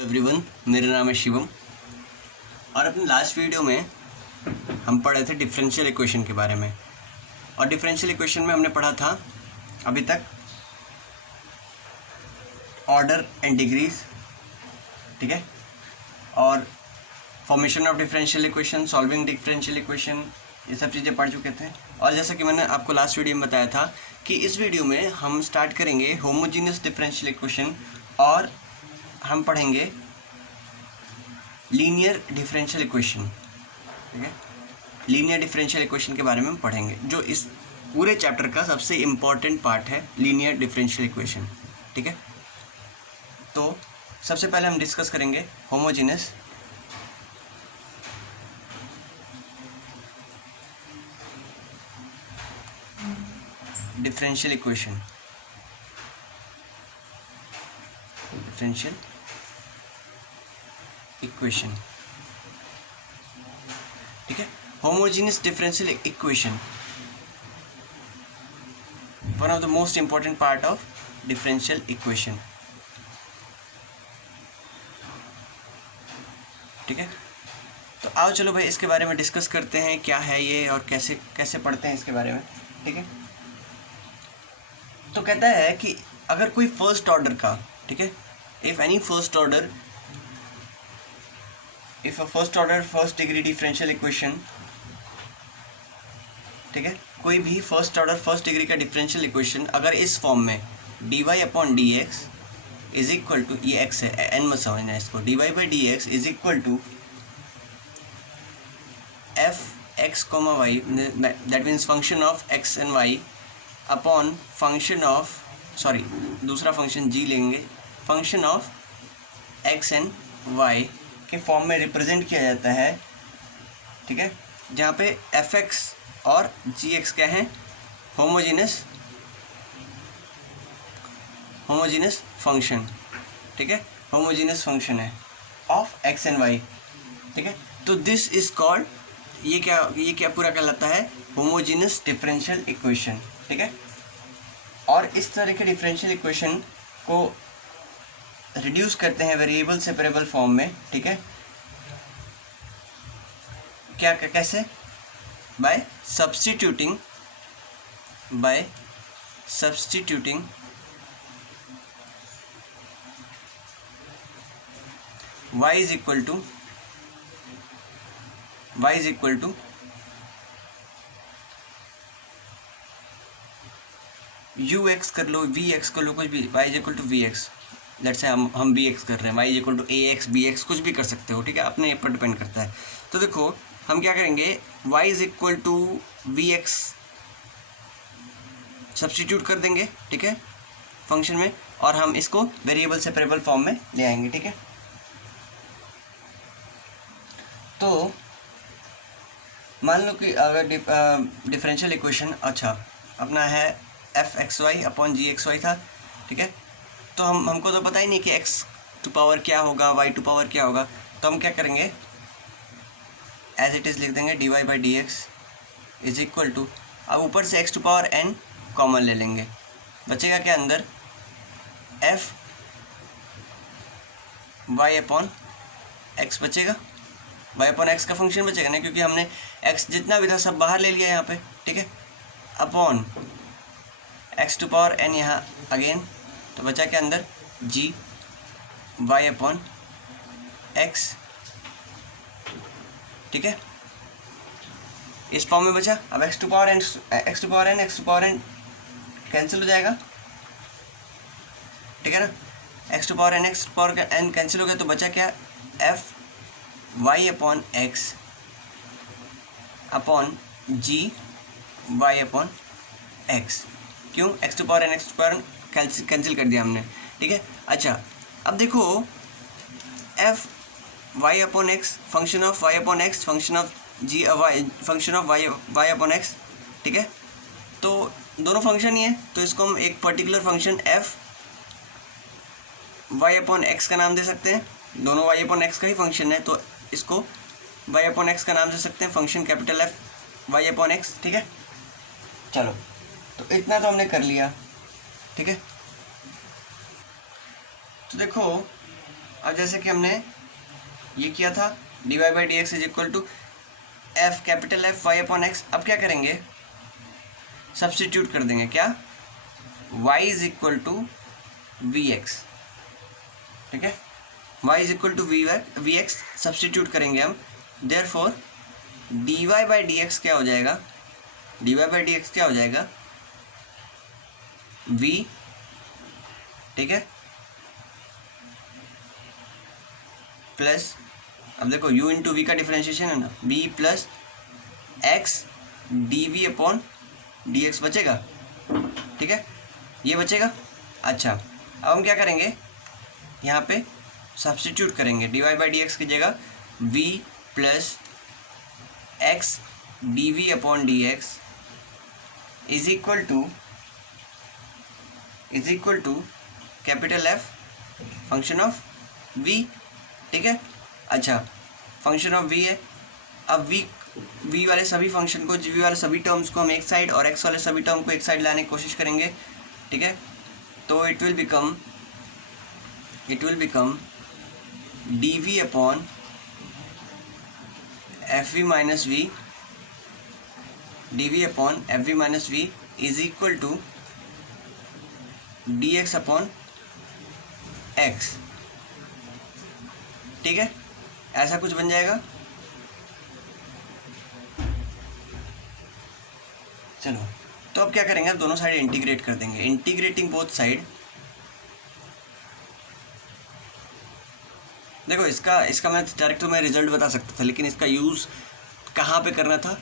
Everyone, मेरा नाम है शिवम और अपने लास्ट वीडियो में हम पढ़े थे डिफरेंशियल इक्वेशन के बारे में। और डिफरेंशियल इक्वेशन में हमने पढ़ा था अभी तक ऑर्डर एंड डिग्रीज, ठीक है, और formation of differential equation, solving differential equation, ये सब चीज़ें पढ़ चुके थे। और जैसा कि मैंने आपको लास्ट वीडियो में बताया था कि इस वीडियो में हम स्टार्ट करेंगे होमोजीनियस डिफरेंशियल इक्वेशन और हम पढ़ेंगे लीनियर डिफरेंशियल इक्वेशन, ठीक है। लीनियर डिफरेंशियल इक्वेशन के बारे में हम पढ़ेंगे, जो इस पूरे चैप्टर का सबसे इम्पॉर्टेंट पार्ट है, लीनियर डिफरेंशियल इक्वेशन, ठीक है। तो सबसे पहले हम डिस्कस करेंगे homogeneous differential equation. Differential equation, ठीक है। Homogeneous differential equation, one of the most important part of differential equation, ठीक है। तो आओ चलो भाई इसके बारे में डिस्कस करते हैं, क्या है ये और कैसे कैसे पढ़ते हैं इसके बारे में, ठीक है। तो कहता है कि अगर कोई फर्स्ट ऑर्डर का, ठीक है, if any first order, if a first order first degree differential equation, ठीक है, कोई भी फर्स्ट ऑर्डर फर्स्ट डिग्री का डिफरेंशियल इक्वेशन अगर इस फॉर्म में dy upon d x is equal to, ये x है, n मत समझना इसको, dy by d x is equal to f x comma y, that means function of x and y upon function of, sorry दूसरा function g लेंगे, function of x and y के form में represent किया जाता है, ठीक है, जहाँ पे fx और gx क्या है, होमोजीनियस फंक्शन, ठीक है, होमोजीनियस फंक्शन है ऑफ x एंड y, ठीक है। तो दिस इज कॉल्ड, ये क्या पूरा कहलाता है, होमोजीनियस डिफरेंशियल इक्वेशन, ठीक है। और इस तरह के डिफरेंशियल इक्वेशन को रिड्यूस करते हैं वेरिएबल सेपरेबल फॉर्म में, ठीक है। क्या कैसे, by substituting y is equal to u x कर लो, वी एक्स कर लो, कुछ भी, y is equal to v x, let's say हम बी एक्स कर रहे हैं, y is equal to a x b x, कुछ भी कर सकते हो, ठीक है, अपने ऊपर डिपेंड करता है। तो देखो हम क्या करेंगे, y is equal to v x substitute कर देंगे, ठीक है, फंक्शन में, और हम इसको वेरिएबल सेपरेबल फॉर्म में ले आएंगे, ठीक है। तो मान लो कि अगर डिफरेंशियल इक्वेशन अच्छा अपना है एफ एक्स वाई अपॉन जी एक्स वाई था, ठीक है। तो हमको तो पता ही नहीं कि एक्स टू पावर क्या होगा, वाई टू पावर क्या होगा, तो हम क्या करेंगे, एज इट इज़ लिख देंगे d y by d x is equal to, अब ऊपर से x to power n common ले लेंगे, बचेगा क्या अंदर, एफ वाई अपॉन एक्स बचेगा, वाई अपॉन एक्स का फंक्शन बचेगा ना, क्योंकि हमने एक्स जितना भी था सब बाहर ले लिया यहाँ पे, ठीक है, upon x to power n यहाँ अगेन, तो बचा क्या अंदर, जी वाई अपॉन एक्स, ठीक है, इस फॉर्म में बचा। अब x to power n cancel हो जाएगा, ठीक है ना, x to power n cancel हो गया, तो बचा क्या, f y upon x upon g y upon x, क्यों, x to power n cancel कर दिया हमने, ठीक है। अच्छा अब देखो f y upon x function of y upon x function of g y function of y upon x, ठीक है, तो दोनों फंक्शन ही है, तो इसको हम एक particular function f y upon x का नाम दे सकते हैं, दोनों वाई अपॉन एक्स का ही फंक्शन है, तो इसको वाई अपॉन एक्स का नाम दे सकते हैं, function capital f y upon x, ठीक है। चलो तो इतना तो हमने कर लिया, ठीक है। तो देखो अब जैसे कि हमने ये किया था dy by d x is equal to f capital f y upon x, अब क्या करेंगे सब्स्टिट्यूट कर देंगे, क्या y is equal to v x, ठीक है, y is equal to v x substitute करेंगे हम, therefore dy by d x क्या हो जाएगा, dy बाई डी एक्स क्या हो जाएगा v, ठीक है, प्लस अब देखो u इंटू वी का डिफरेंशिएशन है ना, v plus x d v upon d x बचेगा, ठीक है, ये बचेगा। अच्छा अब हम क्या करेंगे यहाँ पे सब्स्टिट्यूट करेंगे, d y by d x की जगह v plus x d v upon d x is equal to capital f function of v, ठीक है। अच्छा फंक्शन ऑफ v है, अब v वाले सभी फंक्शन को, v वाले सभी टर्म्स को हम एक साइड और x वाले सभी टर्म को एक साइड लाने की कोशिश करेंगे, ठीक है, तो it will become dv upon f v minus v, dv upon f v minus v is equal to dx upon x, ठीक है, ऐसा कुछ बन जाएगा। चलो तो अब क्या करेंगे, अब दोनों साइड इंटीग्रेट कर देंगे, इंटीग्रेटिंग बोथ साइड। देखो इसका मैं डायरेक्ट तो मैं रिजल्ट बता सकता था, लेकिन इसका यूज़ कहाँ पे करना था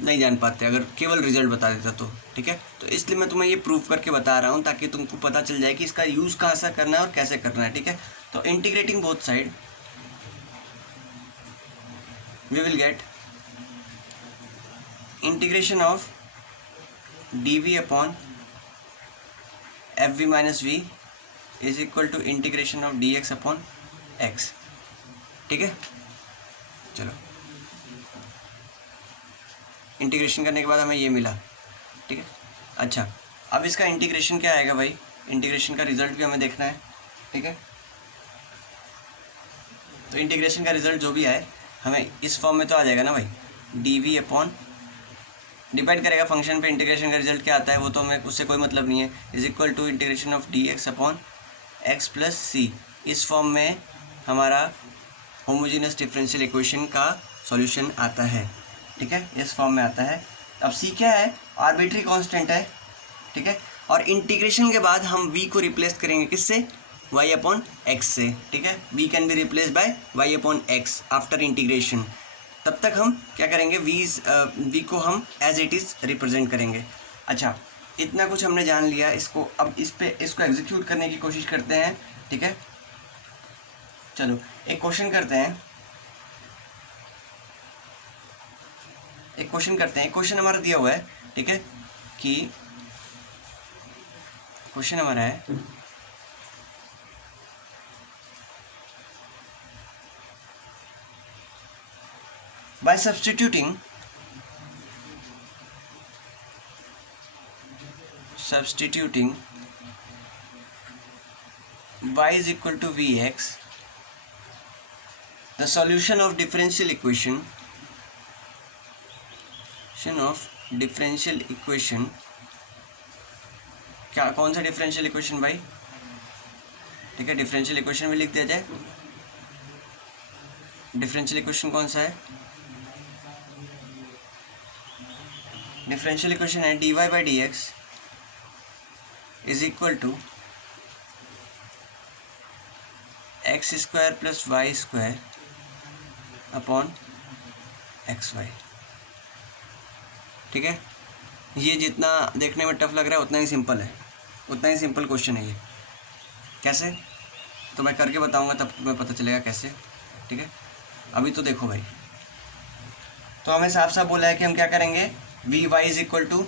नहीं जान पाते अगर केवल रिजल्ट बता देता तो, ठीक है, तो इसलिए मैं तुम्हें ये प्रूव करके बता रहा हूँ ताकि तुमको पता चल जाए कि इसका यूज़ कहाँ से करना है और कैसे करना है, ठीक है। तो integrating both side we will get integration of dv upon fv minus v is equal to integration of dx upon x, ठीक है। चलो इंटीग्रेशन करने के बाद हमें ये मिला, ठीक है। अच्छा अब इसका इंटीग्रेशन क्या आएगा भाई, इंटीग्रेशन का रिजल्ट भी हमें देखना है, ठीक है। तो इंटीग्रेशन का रिजल्ट जो भी आए हमें इस फॉर्म में तो आ जाएगा ना भाई, डी वी अपॉन, डिपेंड करेगा फंक्शन पे इंटीग्रेशन का रिजल्ट क्या आता है वो तो हमें उससे कोई मतलब नहीं है, is equal to integration of d x upon x plus c. इस फॉर्म में हमारा होमोजेनियस डिफरेंशियल इक्वेशन का सॉल्यूशन आता है, ठीक है, इस फॉर्म में आता है। अब सी क्या है, आर्बिट्री कांस्टेंट है, ठीक है, और इंटीग्रेशन के बाद हम v को रिप्लेस करेंगे किससे, y अपॉन एक्स से, ठीक है, v can be replace by y upon x after integration. तब तक हम क्या करेंगे, v को हम एज इट इज़ रिप्रेजेंट करेंगे। अच्छा इतना कुछ हमने जान लिया, इसको अब इसको एग्जीक्यूट करने की कोशिश करते हैं, ठीक है। चलो एक क्वेश्चन करते हैं, एक क्वेश्चन हमारा दिया हुआ है, ठीक है, कि क्वेश्चन हमारा है by substituting y is equal to vx, the solution of differential equation क्या, कौन सा डिफरेंशियल इक्वेशन भाई, ठीक है, डिफरेंशियल इक्वेशन भी लिख दिया जाए। डिफरेंशियल इक्वेशन कौन सा है, डिफरेंशियल इक्वेशन है dy by d x is equal to x square plus y square upon x y, ठीक है। ये जितना देखने में टफ लग रहा है उतना ही सिंपल है, उतना ही सिंपल क्वेश्चन है ये। कैसे, तो मैं करके बताऊंगा तब तुम्हें पता चलेगा कैसे, ठीक है। अभी तो देखो भाई, तो हमें साफ साफ बोला है कि हम क्या करेंगे, v y is equal to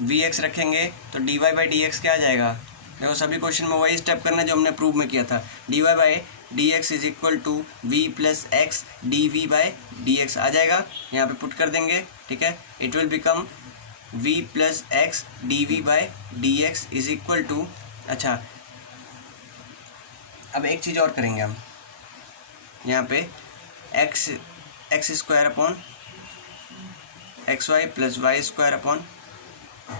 v x रखेंगे तो d y by d x क्या आ जाएगा। देखो सभी क्वेश्चन में वही स्टेप करना जो हमने प्रूव में किया था, d y by d x is equal to v plus x d v by d x आ जाएगा, यहाँ पे पुट कर देंगे, ठीक है। It will become v plus x d v by d x is equal to, अच्छा अब एक चीज़ और करेंगे हम, यहाँ पे x square upon x y plus y square upon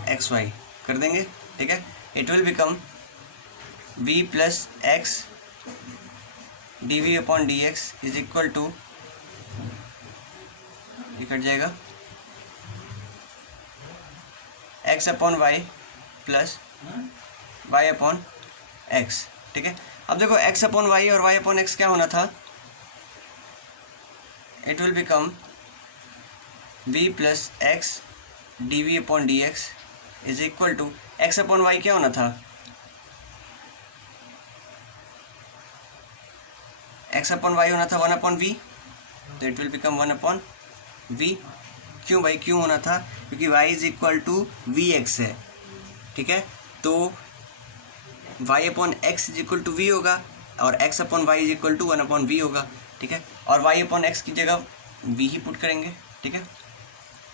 x y कर देंगे, ठीक है। It will become v plus x d v upon d x is equal to, ये कट जाएगा, x upon y plus y upon x, ठीक है। अब देखो x अपॉन वाई और y अपॉन एक्स क्या होना था, it will become v plus x d v upon d x is equal to, x upon y क्या होना था, x अपॉन वाई होना था 1 अपॉन वी, तो it will become 1 upon we. क्यों भाई, क्यों होना था, क्योंकि y is equal to v x है, ठीक है। तो y upon x is equal to v होगा और x upon y is equal to 1 upon v होगा, ठीक है। और y अपॉन एक्स की जगह v ही पुट करेंगे, ठीक है।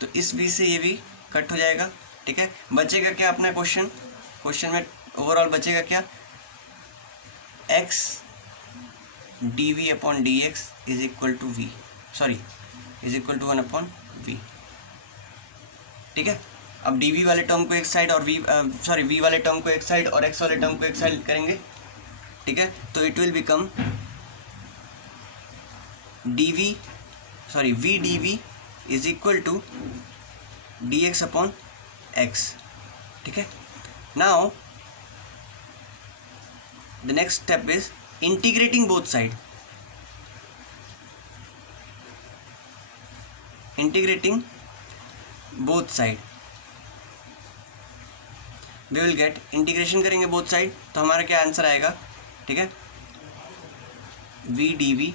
तो इस v से ये v कट हो जाएगा, ठीक है। बचेगा क्या अपना क्वेश्चन में ओवरऑल बचेगा क्या, x d v upon d x is equal to v, sorry is equal to 1 upon v, ठीक है। अब डी वी वाले टर्म को एक साइड और वी वाले टर्म को एक साइड और एक्स वाले टर्म को एक साइड करेंगे, ठीक है। तो it will become v d v is equal to d x upon x, ठीक है। Now the next step is integrating both side, we will get, integration करेंगे बोथ साइड तो हमारा क्या आंसर आएगा, ठीक है, v d v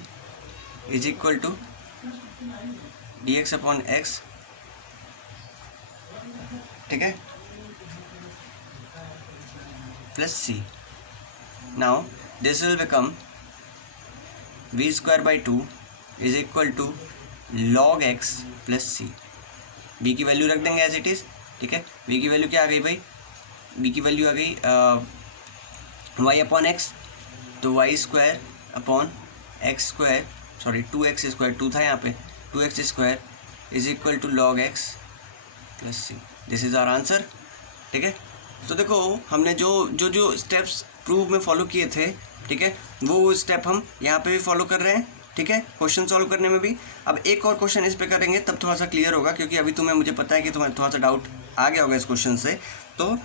is equal to d x upon x, ठीक है, plus c. Now this will become v square by 2 is equal to log x plus C. B की वैल्यू रख देंगे एज इट इज़, ठीक है। B की value क्या आ गई भाई, बी की वैल्यू आ गई वाई अपॉन एक्स, तो y square upon x square, sorry 2x square, 2 था यहाँ पे, 2x square is equal to log x plus c. This is our answer, ठीक है। तो देखो हमने जो स्टेप्स प्रूफ में फॉलो किए थे, ठीक है, वो स्टेप हम यहाँ पे भी फॉलो कर रहे हैं, ठीक है, क्वेश्चन सॉल्व करने में भी। अब एक और क्वेश्चन इस पे करेंगे तब थोड़ा सा क्लियर होगा, क्योंकि अभी तुम्हें मुझे पता है कि तुम्हें थोड़ा सा डाउट आ गया होगा इस क्वेश्चन से। तो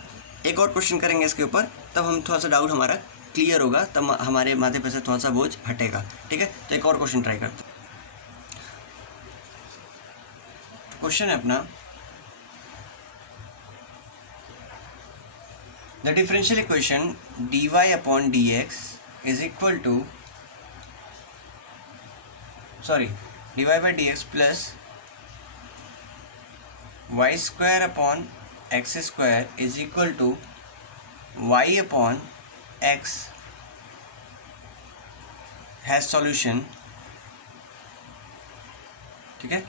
एक और क्वेश्चन करेंगे इसके ऊपर, तब हम थोड़ा सा डाउट हमारा क्लियर होगा, तब हमारे माथे पे से थोड़ा सा बोझ हटेगा, ठीक है। तो एक और क्वेश्चन ट्राई करते हैं। क्वेश्चन है अपना, the differential equation dy upon dx is equal to, sorry dy by dx plus y square upon x square is equal to y अपॉन x हैज सॉल्यूशन, ठीक है।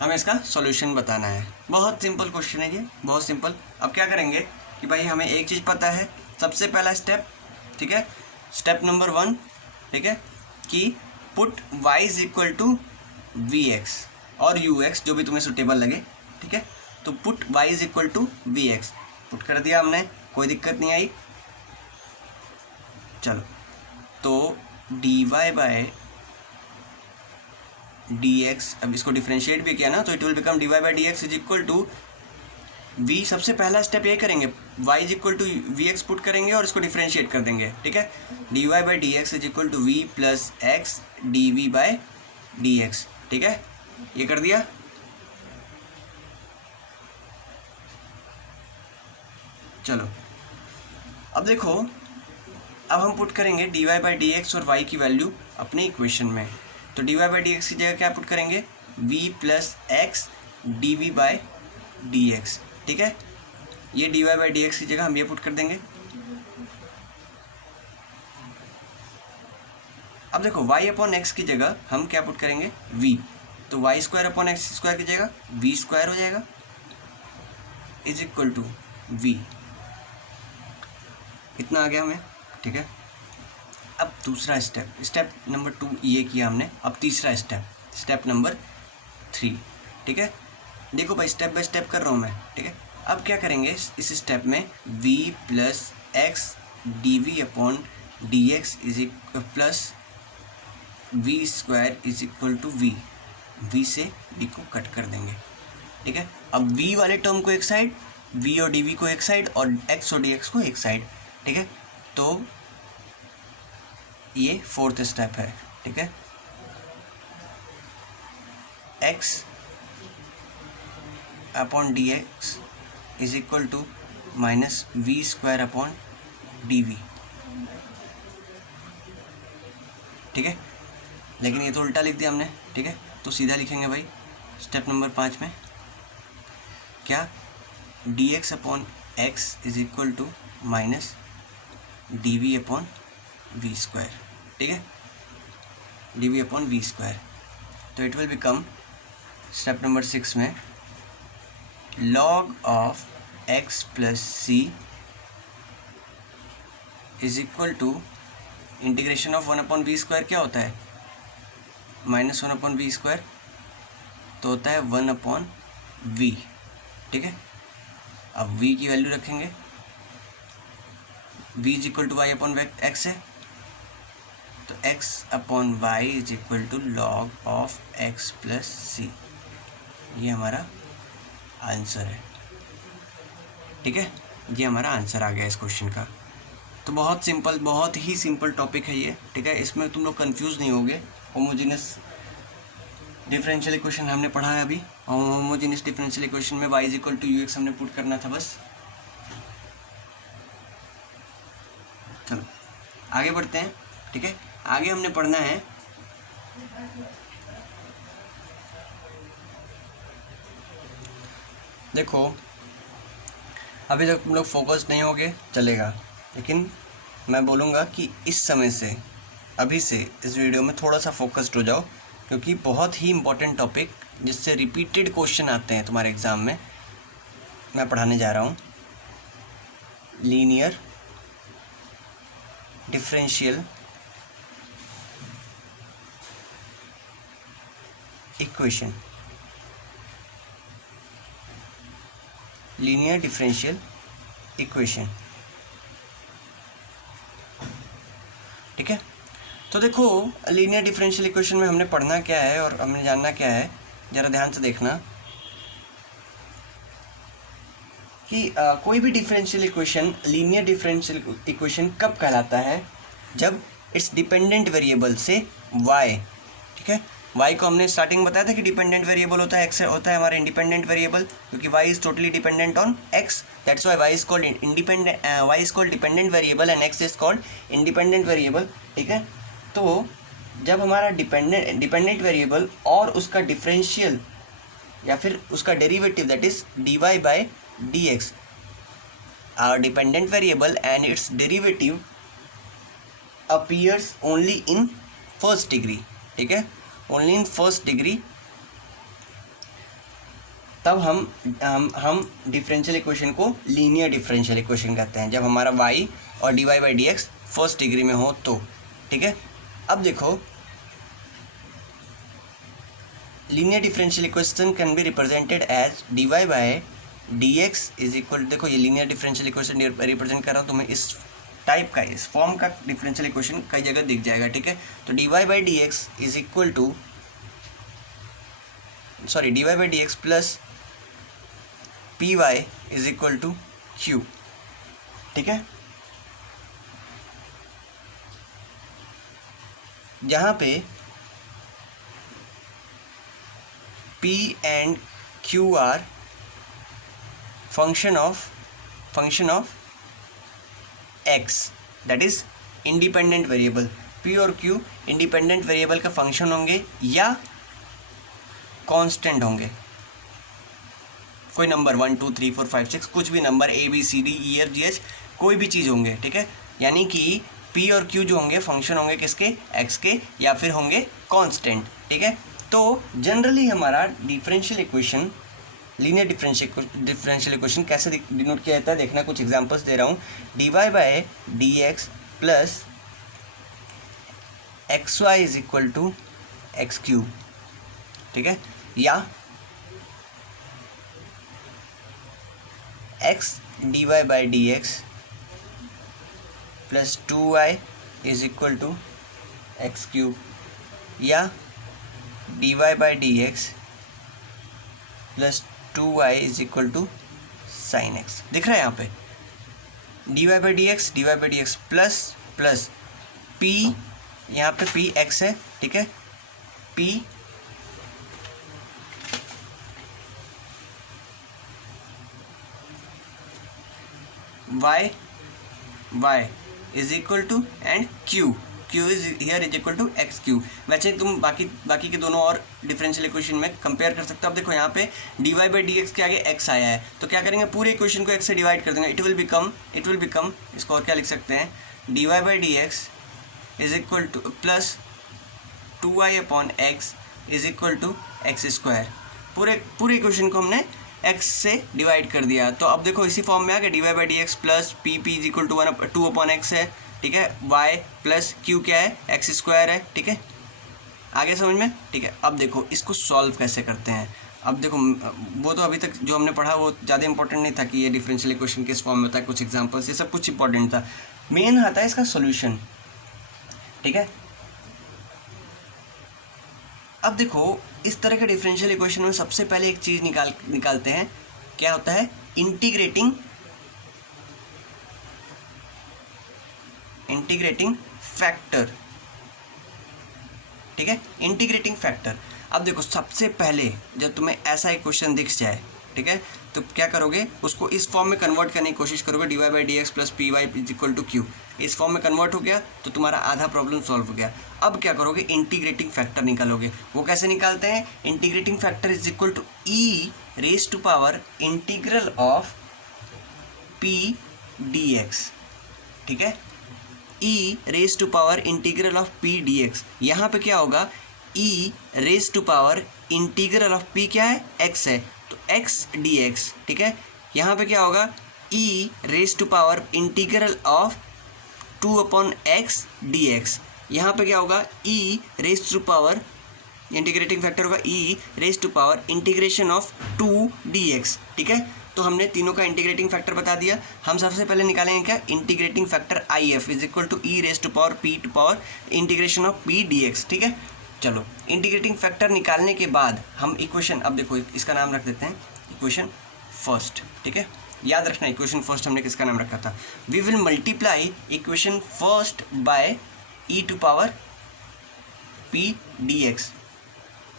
हमें इसका सॉल्यूशन बताना है। बहुत सिंपल क्वेश्चन है ये, बहुत सिंपल। अब क्या करेंगे कि भाई हमें एक चीज़ पता है, सबसे पहला स्टेप, ठीक है, स्टेप नंबर 1, ठीक है, कि put y is equal to v x और यू एक्स, जो भी तुम्हें सुटेबल लगे, ठीक है। तो put y is equal to v x, put कर दिया हमने, कोई दिक्कत नहीं आई। चलो, तो dy बाय dx, अब इसको डिफ्रेंशिएट भी किया ना, तो it will become dy by d x is equal to v। सबसे पहला स्टेप ये करेंगे, y is equal to v x put करेंगे और इसको डिफ्रेंशिएट कर देंगे, ठीक है। dy by d x is equal to v plus x d v by d x, ठीक है, ये कर दिया। चलो अब देखो, अब हम पुट करेंगे dy बाई डी एक्स और y की वैल्यू अपने इक्वेशन में। तो dy बाई डी एक्स की जगह क्या पुट करेंगे, v plus x d v by d x, ठीक है। ये dy बाई डी एक्स की जगह हम ये पुट कर देंगे। अब देखो y अपॉन एक्स की जगह हम क्या पुट करेंगे, v, तो y square upon x square की जगह वी स्क्वायर हो जाएगा इज इक्वल टू वी। इतना आ गया हमें, ठीक है। अब दूसरा स्टेप नंबर 2 ये किया हमने। अब तीसरा स्टेप नंबर 3, ठीक है। देखो भाई स्टेप बाय स्टेप कर रहा हूँ मैं, ठीक है। अब क्या करेंगे इस स्टेप में, v plus x d v upon d x is plus v square is equal to v से v को कट कर देंगे, ठीक है। अब v वाले टर्म को एक साइड, v और dv को एक साइड और x और dx को एक साइड, ठीक है। तो ये फोर्थ स्टेप है, ठीक है। x upon d x is equal to minus v square upon d v, ठीक है। लेकिन ये तो उल्टा लिख दिया हमने, ठीक है। तो सीधा लिखेंगे भाई स्टेप नंबर 5 में क्या, d x upon x is equal to minus d v upon v square, ठीक है, d v upon v square. तो it will become step number 6 में log of x plus c is equal to integration of 1 upon v square क्या होता है, minus 1 upon v square, तो होता है 1 अपॉन वी, ठीक है। अब v की वैल्यू रखेंगे, v is equal to y upon x है, तो x upon y is equal to log of x plus c, ये हमारा आंसर है, ठीक है। ये हमारा आंसर आ गया इस क्वेश्चन का। तो बहुत सिंपल, बहुत ही सिंपल टॉपिक है ये, ठीक है। इसमें तुम लोग कंफ्यूज नहीं होगे। होमोजेनियस डिफरेंशियल इक्वेशन हमने पढ़ा है अभी, और होमोजेनियस डिफरेंशियल इक्वेशन में y is equal to ux हमने पुट करना था बस। चलो आगे बढ़ते हैं, ठीक है। आगे हमने पढ़ना है देखो अभी तक तुम लोग फोकस नहीं होगे चलेगा, लेकिन मैं बोलूँगा कि इस समय से, अभी से इस वीडियो में थोड़ा सा फोकस्ड हो जाओ, क्योंकि बहुत ही इम्पोर्टेंट टॉपिक जिससे रिपीटेड क्वेश्चन आते हैं तुम्हारे एग्ज़ाम में, मैं पढ़ाने जा रहा हूँ। Linear differential equation, linear differential equation, ठीक है। तो देखो लीनियर डिफरेंशियल इक्वेशन में हमने पढ़ना क्या है और हमने जानना क्या है, ज़रा ध्यान से देखना कि कोई भी differential equation linear differential equation कब कहलाता है, जब इट्स डिपेंडेंट वेरिएबल से y, ठीक है। y को हमने स्टार्टिंग में बताया था कि डिपेंडेंट वेरिएबल होता है, x होता है हमारा इंडिपेंडेंट वेरिएबल, क्योंकि y is totally dependent on x, that's why y is called independent, y is called dependent variable and x is called independent variable, ठीक है। तो जब हमारा डिपेंडेंट वेरिएबल और उसका डिफरेंशियल या फिर उसका derivative that is dy by dx or dependent variable and its derivative appears only in first degree, ठीक है, ओनली इन फर्स्ट डिग्री, तब हम डिफरेंशियल इक्वेशन को लीनियर डिफरेंशियल इक्वेशन कहते हैं, जब हमारा y और dy by d x first degree में हो तो, ठीक है। अब देखो linear differential equation can be represented as dy by d x is equal, देखो ये लीनियर डिफरेंशियल इक्वेशन रिप्रेजेंट कर रहा हूँ, तुम्हें इस टाइप का, इस फॉर्म का डिफरेंशियल इक्वेशन कई जगह दिख जाएगा, ठीक है। तो dy by d x is equal to, sorry dy by d x plus p y is equal to q, ठीक है। जहाँ पे P and Q are function of X, that is independent variable. P और Q independent variable का function होंगे या constant होंगे, कोई नंबर 1 2 3 4 5 6 कुछ भी number A B C D E F G H कोई भी चीज़ होंगे, ठीक है। यानी कि P और Q जो होंगे फंक्शन होंगे किसके, X के, या फिर होंगे कांस्टेंट, ठीक है। तो जनरली हमारा differential equation, linear differential equation कैसे डिनोट किया जाता है, देखना कुछ एग्जांपल्स दे रहा हूँ। dy by d x plus x y is equal to x cube, ठीक है, या x d y by d x plus 2y is equal to x cube, या d y by d x plus 2y is equal to sine x. दिख रहा है यहाँ पे d y by d x plus plus p, यहाँ पे p x है, ठीक है, p y is equal to and q is here is equal to x q. वैसे तुम बाकी के दोनों और डिफरेंशियल इक्वेशन में कंपेयर कर सकते हो। अब देखो यहाँ पे d y by d x के आगे x आया है, तो क्या करेंगे, पूरे इक्वेशन को x से डिवाइड कर देंगे। इट विल बिकम इसको और क्या लिख सकते हैं, d y by d x is equal to plus 2y upon x is equal to x square. पूरे इक्वेशन को हमने x से डिवाइड कर दिया। तो अब देखो इसी फॉर्म में आ गया, d y by d x plus p is equal to 2 upon x है, ठीक है, y प्लस q क्या है, एक्स स्क्वायर है, ठीक है, आगे समझ में, ठीक है। अब देखो इसको सॉल्व कैसे करते हैं। अब देखो वो तो अभी तक जो हमने पढ़ा वो ज़्यादा इंपॉर्टेंट नहीं था कि ये डिफरेंशियल इक्वेशन किस फॉर्म में होता है, कुछ एग्जांपल्स, ये सब कुछ इंपॉर्टेंट था। मेन आता है इसका सॉल्यूशन, ठीक है। अब देखो इस तरह के डिफरेंशियल इक्वेशन में सबसे पहले एक चीज़ निकालते हैं, क्या होता है, इंटीग्रेटिंग फैक्टर, ठीक है, इंटीग्रेटिंग फैक्टर। अब देखो सबसे पहले जब तुम्हें ऐसा एक क्वेश्चन दिख जाए, ठीक है, तो क्या करोगे, उसको इस फॉर्म में कन्वर्ट करने की कोशिश करोगे, d y by d x plus p y is equal to q. इस फॉर्म में कन्वर्ट हो गया तो तुम्हारा आधा प्रॉब्लम सॉल्व हो गया। अब क्या करोगे, इंटीग्रेटिंग फैक्टर निकालोगे। वो कैसे निकालते हैं, integrating factor is equal to e raise to power integral of p d x, ठीक है, e raise to power integral of p d x. यहाँ पे क्या होगा, e raise to power integral of p क्या है, एक्स है, तो एक्स डी एक्स, ठीक है। यहाँ पे क्या होगा, e raise to power integral of 2 upon x d x. यहाँ पे क्या होगा, e raise to power integrating factor होगा e raise to power integration of 2 d x, ठीक है। तो हमने तीनों का इंटीग्रेटिंग फैक्टर बता दिया। हम सबसे पहले निकालेंगे क्या, integrating factor I F is equal to e raise to power p to power integration of p d x, ठीक है। चलो इंटीग्रेटिंग फैक्टर निकालने के बाद हम इक्वेशन, अब देखो इसका नाम रख देते हैं इक्वेशन फर्स्ट, ठीक है। याद रखना इक्वेशन फर्स्ट हमने किसका नाम रखा था, we will multiply equation first by e to power p d x,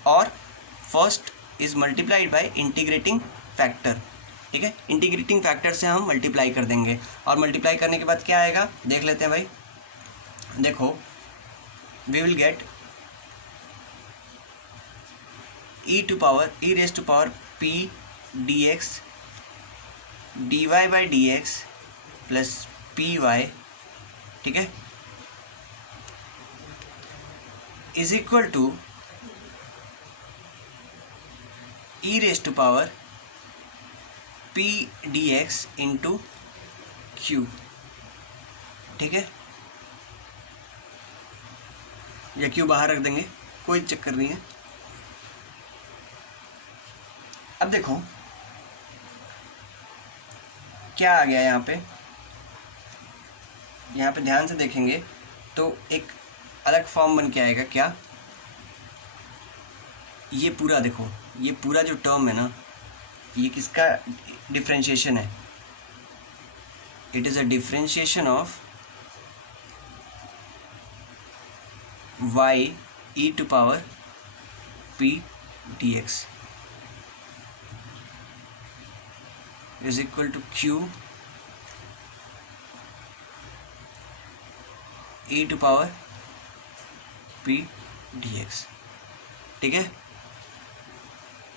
और first is multiplied by integrating factor, ठीक है। इंटीग्रेटिंग फैक्टर से हम मल्टीप्लाई कर देंगे, और मल्टीप्लाई करने के बाद क्या आएगा देख लेते हैं भाई। देखो we will get e raise to power p d x d y by d x plus p y, ठीक है, is equal to e raise to power p d x into q, ठीक है, या क्यू बाहर रख देंगे, कोई चक्कर नहीं है। अब देखो क्या आ गया यहाँ पे ध्यान से देखेंगे तो एक अलग फॉर्म बन के आएगा। क्या, ये पूरा देखो, ये पूरा जो टर्म है ना, ये किसका डिफरेंशिएशन है, it is a differentiation of y e to power p dx is equal to q e to power p dx, ठीक है।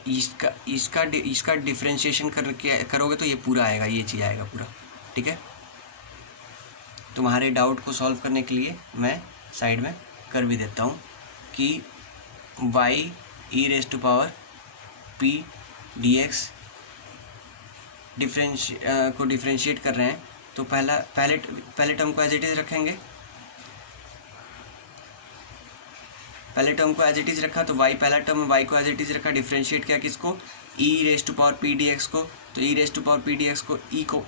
इसका डिफरेंशिएशन करोगे तो ये पूरा आएगा, ये चीज़ आएगा पूरा, ठीक है। तुम्हारे डाउट को सॉल्व करने के लिए मैं साइड में कर भी देता हूँ कि y e raise to power p dx को डिफरेंशिएट कर रहे हैं, तो पहले टर्म को एज इट इज़ रखेंगे, पहले टर्म को एज इट इज़ रखा तो y, पहला टर्म y को एज इट इज़ रखा, डिफ्रेंशिएट किया किसको, e raise to power p dx को। तो e raise to power p dx को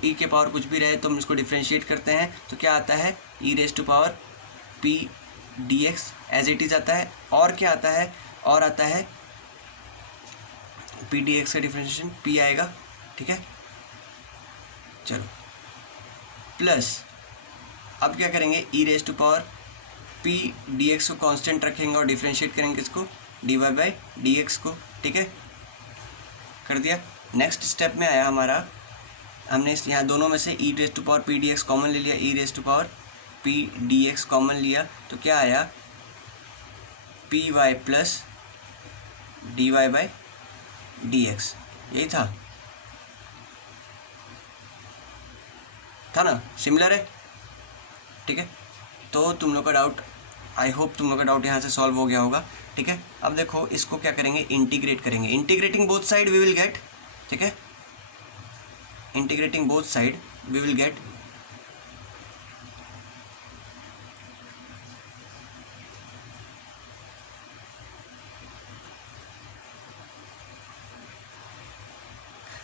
e के पावर कुछ भी रहे तो हम इसको डिफ्रेंशिएट करते हैं तो क्या आता है, e raise to power p dx as it is आता है। और क्या आता है, और आता है p dx का डिफ्रेंशिएशन p आएगा, ठीक है। चलो प्लस अब क्या करेंगे, e raise to power p dx को कांस्टेंट रखेंगे और डिफ्रेंशिएट करेंगे किसको, dy बाई dx को, ठीक है, कर दिया। नेक्स्ट स्टेप में आया हमारा, हमने यहाँ दोनों में से e raise to power p dx common ले लिया, e raise to power p dx common लिया तो क्या आया, py plus dy by dx, यही था ना, सिमिलर है, ठीक है। तो तुम लोग का डाउट, आई होप तुम लोग का डाउट यहाँ से सॉल्व हो गया होगा, ठीक है। अब देखो इसको क्या करेंगे, इंटीग्रेट करेंगे, integrating both side we will get, ठीक है, integrating both side we will get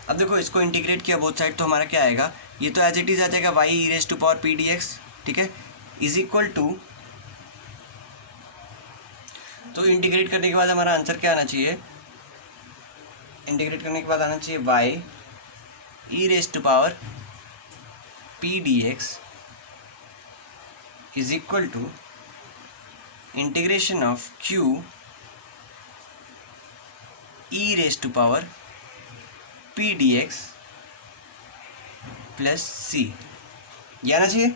अब देखो इसको इंटीग्रेट किया बोथ साइड तो हमारा क्या आएगा, ये तो एज इट इज़ आ जाएगा y e raise to power p dx, ठीक है, इज इक्वल टू, तो इंटीग्रेट करने के बाद हमारा आंसर क्या आना चाहिए, इंटीग्रेट करने के बाद आना चाहिए y e raise to power p dx is equal to integration of q e raise to power p dx plus c, ये आना चाहिए,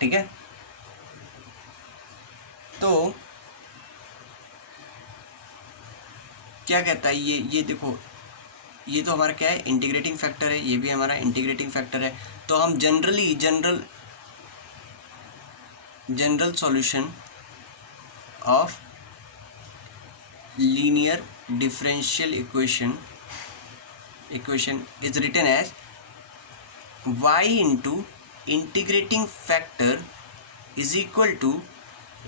ठीक है। तो क्या कहता है ये देखो, ये तो हमारा क्या है, इंटीग्रेटिंग फैक्टर है, ये भी हमारा इंटीग्रेटिंग फैक्टर है। तो हम general solution of linear differential equation is written as y into integrating factor is equal to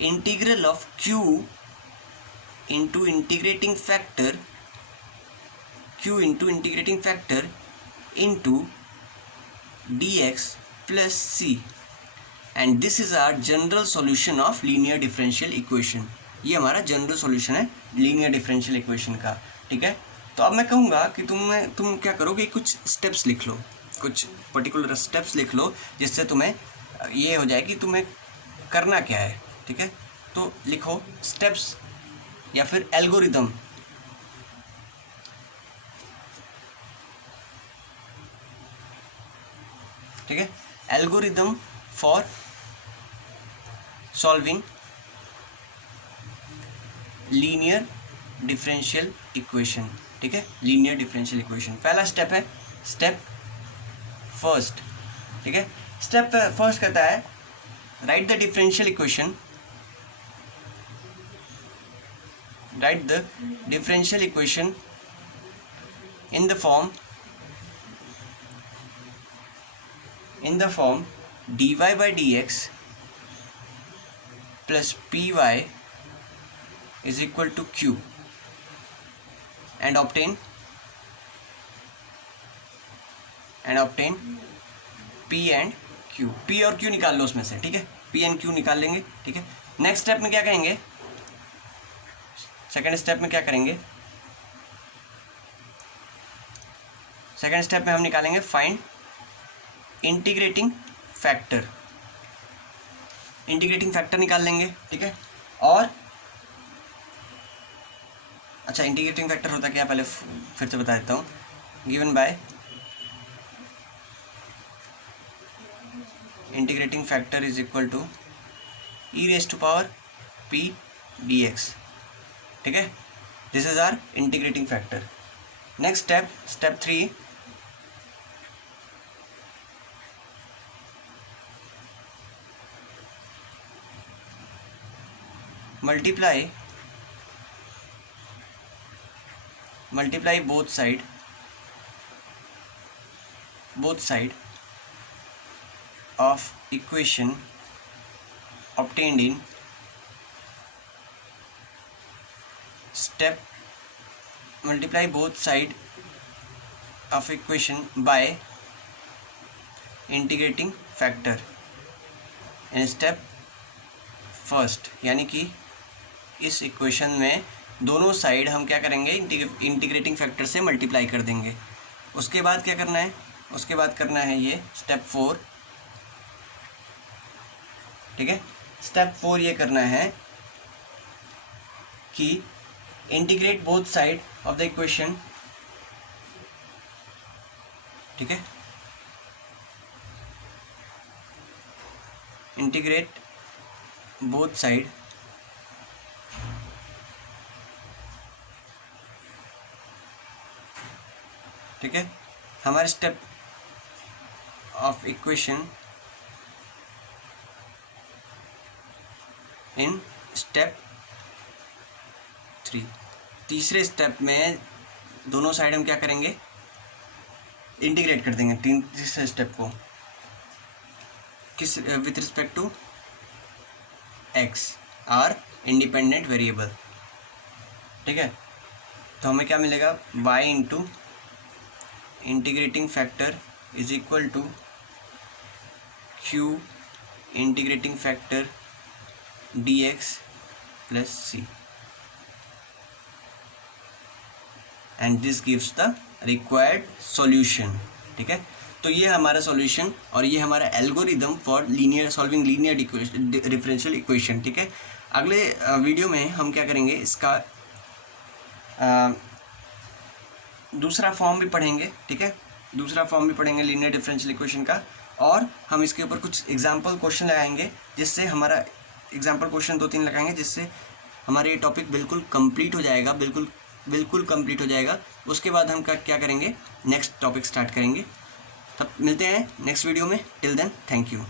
integral of q into integrating factor into dx plus c, and this is our general solution of linear differential equation। ये हमारा general solution है linear differential equation का, ठीक है। तो अब मैं कहूँगा कि तुम क्या करोगे, कुछ स्टेप्स लिख लो, कुछ पर्टिकुलर स्टेप्स लिख लो जिससे तुम्हें ये हो जाए कि तुम्हें करना क्या है, ठीक है। तो लिखो स्टेप्स या फिर एल्गोरिदम, ठीक है, algorithm for solving linear differential equation, ठीक है, लीनियर डिफरेंशियल इक्वेशन। पहला स्टेप है स्टेप फर्स्ट, ठीक है। स्टेप फर्स्ट कहता है right the differential equation, right the differential equation in the form dy by dx plus py is equal to q and obtain p and q, p और q निकाल लो उसमें से, ठीक है, p and q निकाल लेंगे, ठीक है। नेक्स्ट स्टेप में क्या करेंगे, सेकेंड स्टेप में क्या करेंगे, सेकेंड स्टेप में हम निकालेंगे find integrating factor, integrating factor निकाल लेंगे, ठीक है। और अच्छा, इंटीग्रेटिंग फैक्टर होता क्या, पहले फिर से बता देता हूँ, given by integrating factor is equal to e raise to power p dx, ठीक है, this is our integrating factor. Next step, step 3, multiply both side of equation obtained in step multiply both side of equation by integrating factor in step first, यानी कि इस equation में दोनों side हम क्या करेंगे, इंटीग्रेटिंग फैक्टर से multiply कर देंगे। उसके बाद क्या करना है, उसके बाद करना है ये स्टेप 4, ठीक है। स्टेप 4 ये करना है कि integrate both side of the equation, ठीक है, इंटीग्रेट बोथ साइड ठीक है। हमारे step of equation in step 3, तीसरे स्टेप में दोनों साइड हम क्या करेंगे, इंटीग्रेट कर देंगे तीसरे स्टेप को, किस with respect to x are independent variable, ठीक है। तो हमें क्या मिलेगा, y into integrating factor is equal to q integrating factor dx plus c, and this gives the required solution, ठीक है। तो ये हमारा सॉल्यूशन और ये हमारा algorithm for linear solving linear differential equation, ठीक है। अगले वीडियो में हम क्या करेंगे, इसका दूसरा फॉर्म भी पढ़ेंगे, ठीक है, दूसरा फॉर्म भी पढ़ेंगे लीनियर डिफरेंशियल इक्वेशन का, और हम इसके ऊपर कुछ एग्जाम्पल क्वेश्चन लगाएंगे, जिससे हमारा एग्जाम्पल क्वेश्चन 2-3 लगाएंगे, जिससे हमारा ये टॉपिक बिल्कुल कंप्लीट हो जाएगा, बिल्कुल कंप्लीट हो जाएगा। उसके बाद हम क्या करेंगे, नेक्स्ट टॉपिक स्टार्ट करेंगे। तब मिलते हैं नेक्स्ट वीडियो में। Till then, thank you.